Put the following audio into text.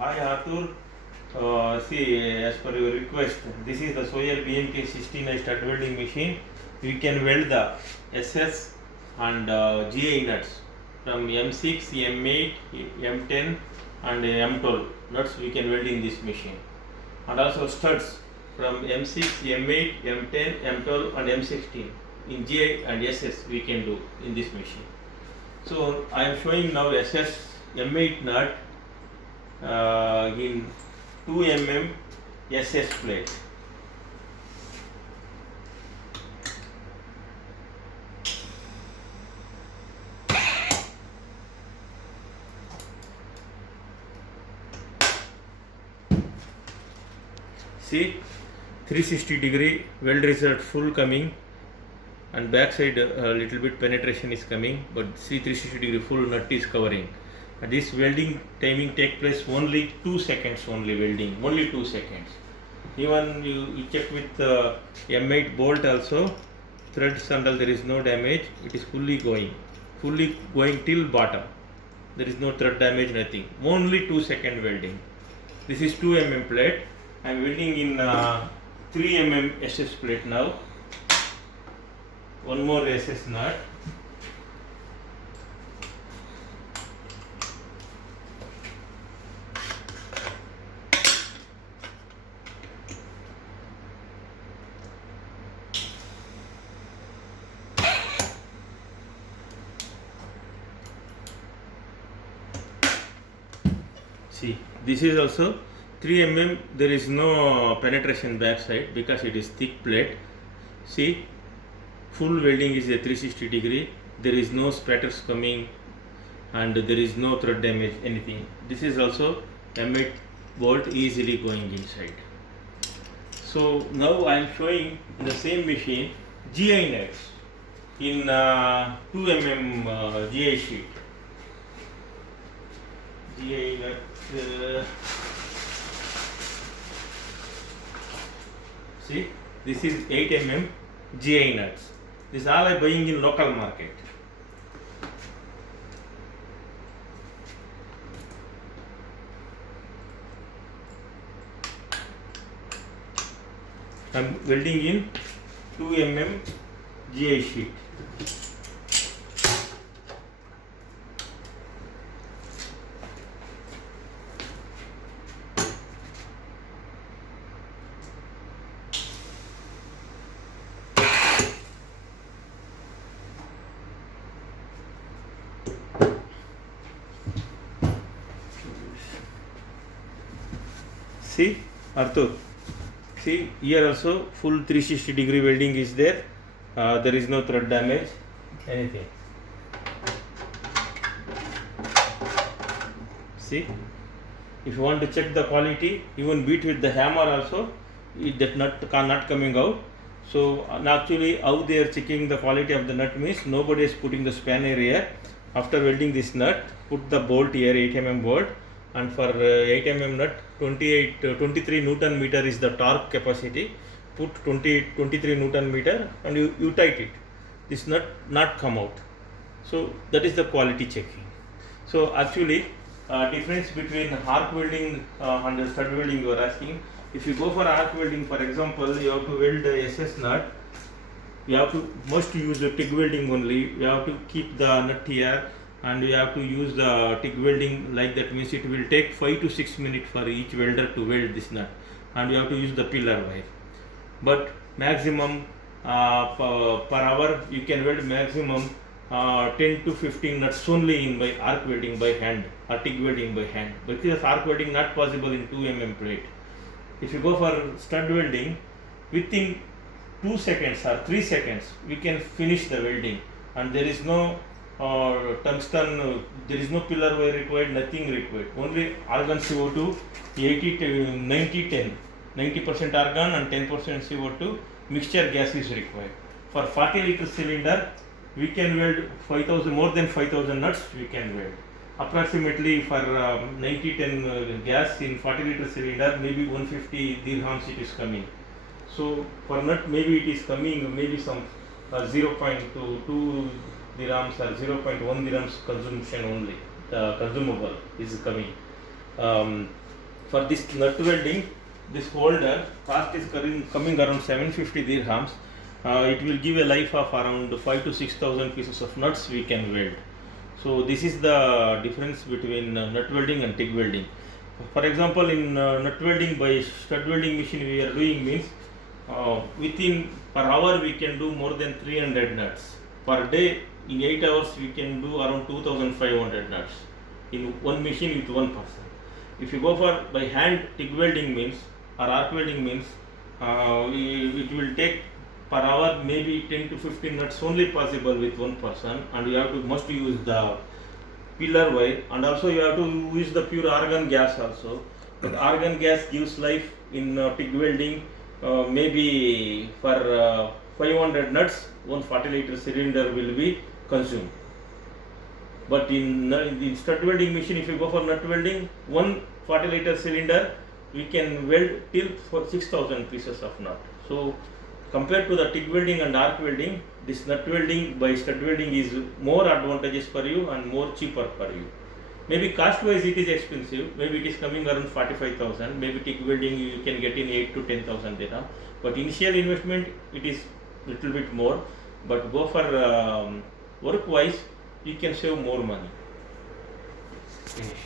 Hi Arthur. As per your request, this is the soyer BMK-16i stud welding machine. We can weld the SS and GI nuts from M6, M8, M10 and M12 nuts we can weld in this machine. And also studs from M6, M8, M10, M12 and M16 in GI and SS we can do in this machine. So I am showing now SS M8 nut in 2 mm SS plate. See, 360-degree weld result full coming, and backside a little bit penetration is coming, but see 360-degree full nut is covering. And this welding timing take place only 2 seconds only welding, only 2 seconds. Even you check with the M8 bolt also, threads and all, there is no damage, it is fully going till bottom. There is no thread damage, nothing, only 2-second welding. This is 2 mm plate. I am welding in 3 mm SS plate now. One more SS nut. See, this is also 3 mm, there is no penetration backside because it is thick plate. See, full welding is a 360-degree, there is no spatters coming and there is no thread damage, anything. This is also M8 bolt easily going inside. So now I am showing in the same machine GI nuts in 2 mm GI sheet. GI nut. See, this is 8 mm GI nuts. This all I buying in local market. I am welding in 2 mm GI sheet. See, Arthur, see here also full 360-degree welding is there. There is no thread damage, anything. See, if you want to check the quality, even beat with the hammer also, that nut not coming out. So actually how they are checking the quality of the nut means nobody is putting the spanner here. After welding this nut, put the bolt here, 8 mm bolt, and for 8 mm nut 23 Newton meter is the torque capacity. Put 23 Newton meter and you tight it. This nut not come out. So that is the quality checking. So actually difference between arc welding and stud welding you are asking. If you go for arc welding, for example, you have to weld the SS nut. You have to must use the TIG welding only. You have to keep the nut here and we have to use the TIG welding, like that means it will take 5 to 6 minutes for each welder to weld this nut, and we have to use the pillar wire. But maximum per hour you can weld maximum 10 to 15 nuts only in by arc welding by hand or TIG welding by hand, because arc welding not possible in 2 mm plate. If you go for stud welding, within 2 seconds or 3 seconds we can finish the welding, and there is no tungsten, there is no pillar wire required, nothing required. Only argon CO2 80 to 90-10, 90% argon and 10% CO2 mixture gas is required. For 40-liter cylinder we can weld 5,000, more than 5,000 nuts we can weld. Approximately for 90-10 gas in 40-liter cylinder, maybe 150 dirhams it is coming. So for nut maybe it is coming maybe some 0.2 dirhams or 0.1 dirhams consumption only, consumable is coming. For this nut welding, this holder cost is coming around 750 dirhams. It will give a life of around 5 to 6,000 pieces of nuts we can weld. So this is the difference between nut welding and TIG welding. For example, in nut welding by stud welding machine we are doing means within per hour we can do more than 300 nuts. Per day in 8 hours we can do around 2,500 nuts in one machine with one person. If you go for by hand TIG welding means or arc welding means it will take per hour maybe 10 to 15 nuts only possible with one person, and you have to must use the pillar wire, and also you have to use the pure argon gas also. But argon gas gives life in TIG welding maybe for 500 nuts 140-liter cylinder will be consumed. But in stud welding machine, if you go for nut welding, 140-liter cylinder we can weld till for 6,000 pieces of nut. So compared to the TIG welding and arc welding, this nut welding by stud welding is more advantageous for you and more cheaper for you. Maybe cost wise it is expensive, maybe it is coming around 45,000, maybe TIG welding you can get in 8 to 10,000 dirham, but initial investment it is little bit more, but go for work wise you can save more money. Finish.